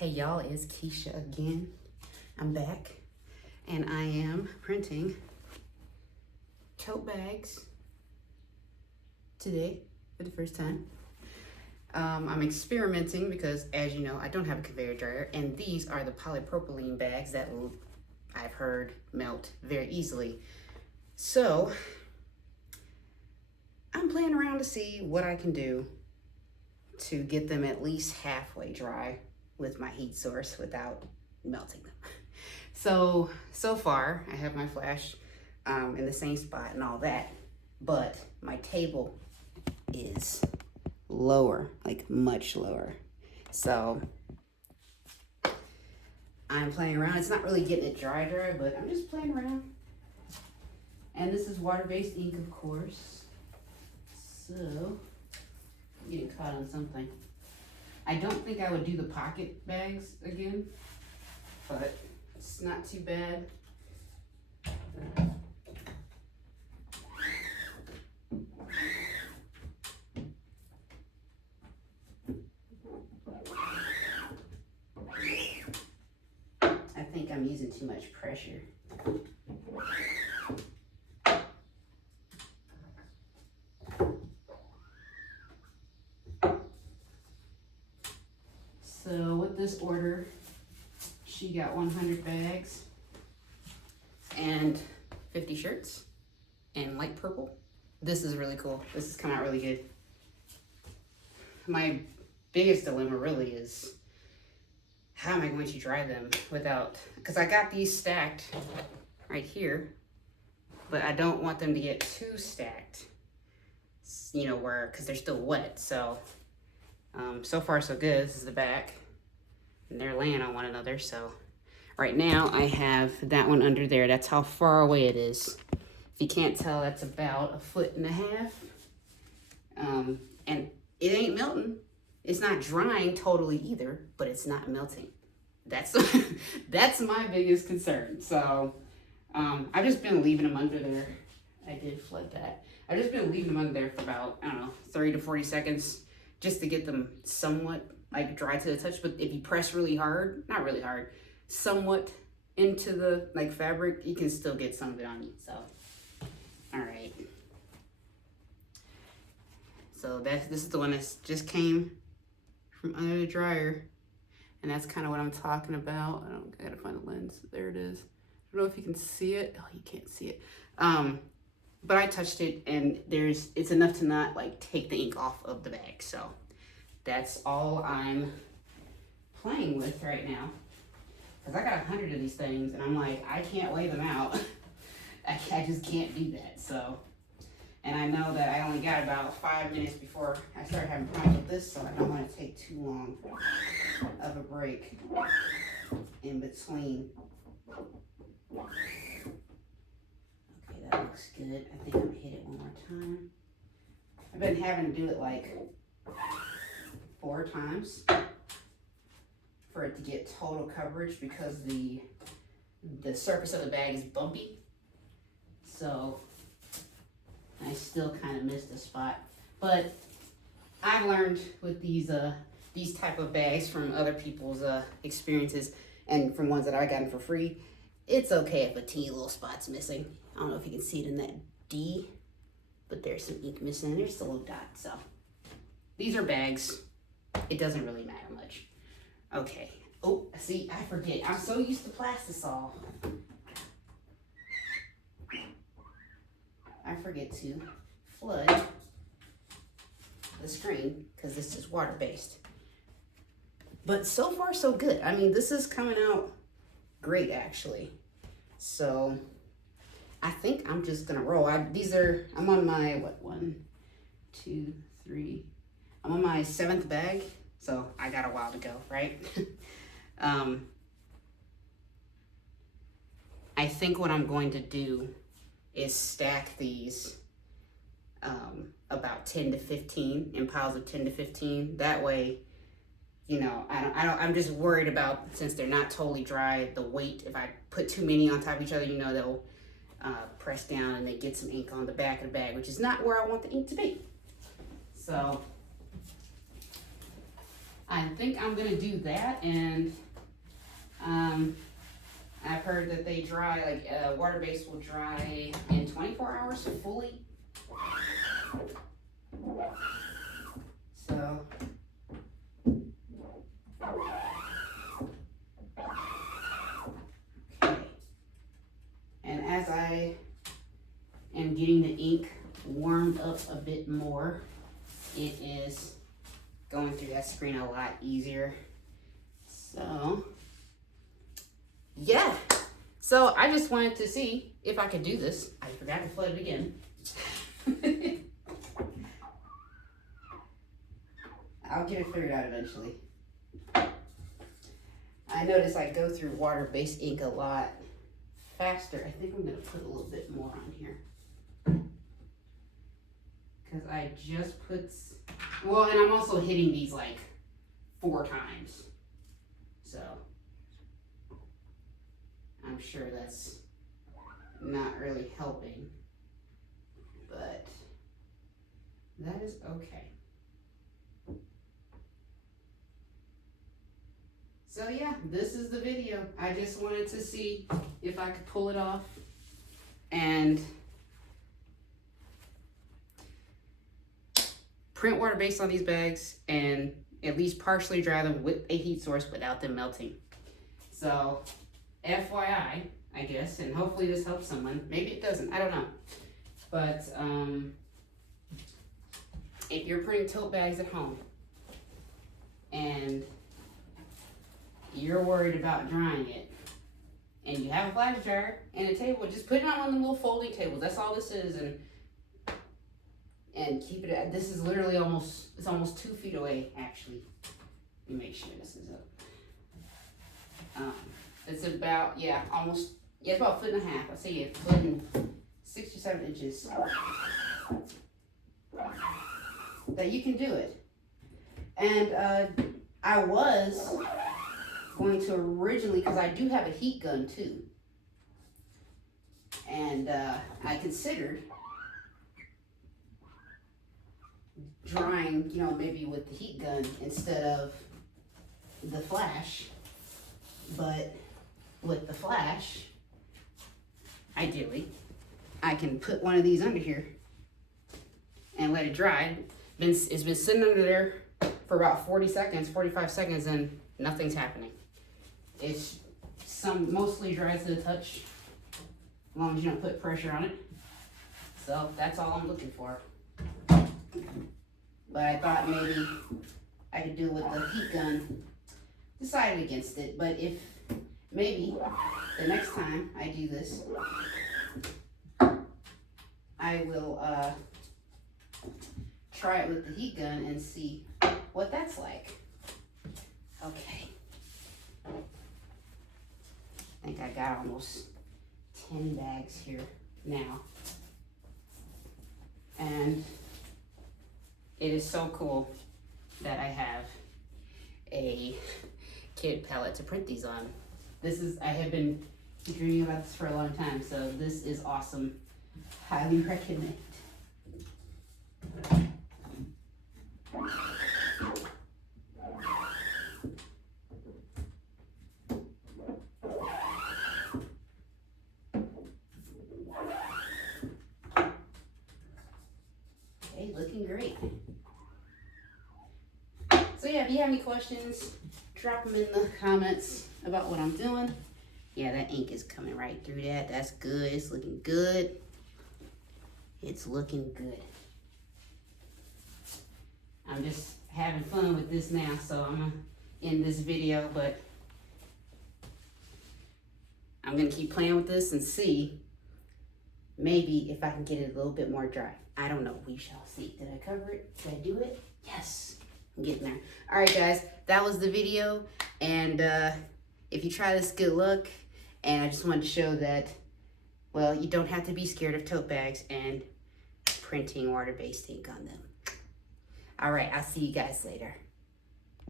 Hey y'all, it's Keisha again. I'm back and I am printing tote bags today for the first time. I'm experimenting because, as you know, I don't have a conveyor dryer, and these are the polypropylene bags that I've heard melt very easily. So I'm playing around to see what I can do to get them at least halfway dry with my heat source without melting them. So far I have my flash in the same spot and all that, but my table is lower, like much lower. So I'm playing around. It's not really getting it dry, but I'm just playing around. And this is water-based ink, of course. So I'm getting caught on something. I don't think I would do the pocket bags again, but it's not too bad. I think I'm using too much pressure. So with this order, she got 100 bags and 50 shirts and light purple. This is really cool. This has come out really good. My biggest dilemma really is, how am I going to dry them without, because I got these stacked right here, but I don't want them to get too stacked, you know, because they're still wet. So so far so good. This is the back, and they're laying on one another. So right now I have that one under there. That's how far away it is. If you can't tell, that's about 1.5 feet. And it ain't melting. It's not drying totally either, but it's not melting. That's that's my biggest concern. So I've just been leaving them under there. I did flood that. I've just been leaving them under there for about, I don't know, 30 to 40 seconds, just to get them somewhat like dry to the touch. But if you press really hard, not really hard, somewhat into the like fabric, you can still get some of it on you. So all right, so this is the one that just came from under the dryer, and that's kind of what I'm talking about. I gotta find the lens. There it is. I don't know if you can see it. Oh, you can't see it. But I touched it, and it's enough to not like take the ink off of the bag. So that's all I'm playing with right now, because I got 100 of these things, and I'm like, I can't weigh them out. I just can't do that. So, and I know that I only got about 5 minutes before I start having problems with this, so I don't want to take too long of a break in between. Okay, that looks good. I think I'm gonna hit it one more time. I've been having to do it like 4 times for it to get total coverage, because the surface of the bag is bumpy. So I still kind of missed a spot, but I've learned with these type of bags from other people's experiences, and from ones that I gotten for free, it's okay if a teeny little spot's missing. I don't know if you can see it in that D, but there's some ink missing. There's still a little dot. So these are bags. It doesn't really matter much. Okay. Oh, see, I forget. I'm so used to plastisol. I forget to flood the screen because this is water-based. But so far, so good. I mean, this is coming out great, actually. So I think I'm just gonna roll. I'm on my, what, 1, 2, 3. I'm on my 7th bag, so I got a while to go, right? I think what I'm going to do is stack these about 10 to 15 in piles of 10 to 15. That way, you know, I'm just worried about, since they're not totally dry, the weight. If I put too many on top of each other, you know, they'll press down and they get some ink on the back of the bag, which is not where I want the ink to be. So I think I'm gonna do that, and I've heard that they dry, like water-based will dry in 24 hours fully. So okay. And as I am getting the ink warmed up a bit more, it is going through that screen a lot easier. So yeah, so I just wanted to see if I could do this. I forgot to flood it again. I'll get it figured out eventually. I notice I go through water-based ink a lot faster. I think I'm gonna put a little bit more on here, because I just put, well, and I'm also hitting these like 4 times. So I'm sure that's not really helping, but that is okay. So yeah, this is the video. I just wanted to see if I could pull it off and print water-based on these bags and at least partially dry them with a heat source without them melting. So FYI, I guess, and hopefully this helps someone. Maybe it doesn't, I don't know. But if you're printing tote bags at home and you're worried about drying it, and you have a flash dryer and a table, just put it on one of the little folding tables. That's all this is, and keep it at, this is literally it's almost 2 feet away, actually. Let me make sure this is up. It's about, yeah, almost, yeah, it's about 1.5 feet. I say a foot and 6 or 7 inches. That you can do it. And I was going to originally, because I do have a heat gun too, and I considered drying, you know, maybe with the heat gun instead of the flash. But with the flash, ideally, I can put one of these under here and let it dry. It's been sitting under there for about 40 seconds, 45 seconds, and nothing's happening. It's mostly dry to the touch, as long as you don't put pressure on it. So that's all I'm looking for. But I thought maybe I could do it with the heat gun. Decided against it, but if maybe the next time I do this, I will try it with the heat gun and see what that's like. Okay. I think I got almost 10 bags here now. And it is so cool that I have a kit palette to print these on. I have been dreaming about this for a long time, so this is awesome. Highly recommend. Okay, looking great. So yeah, if you have any questions, drop them in the comments about what I'm doing. Yeah, that ink is coming right through that. That's good. It's looking good. It's looking good. I'm just having fun with this now, so I'm gonna end this video, but I'm gonna keep playing with this and see maybe if I can get it a little bit more dry. I don't know. We shall see. Did I cover it? Did I do it? Yes. I'm getting there. All right, guys, that was the video. And if you try this, good luck. And I just wanted to show that, well, you don't have to be scared of tote bags and printing water-based ink on them. All right, I'll see you guys later.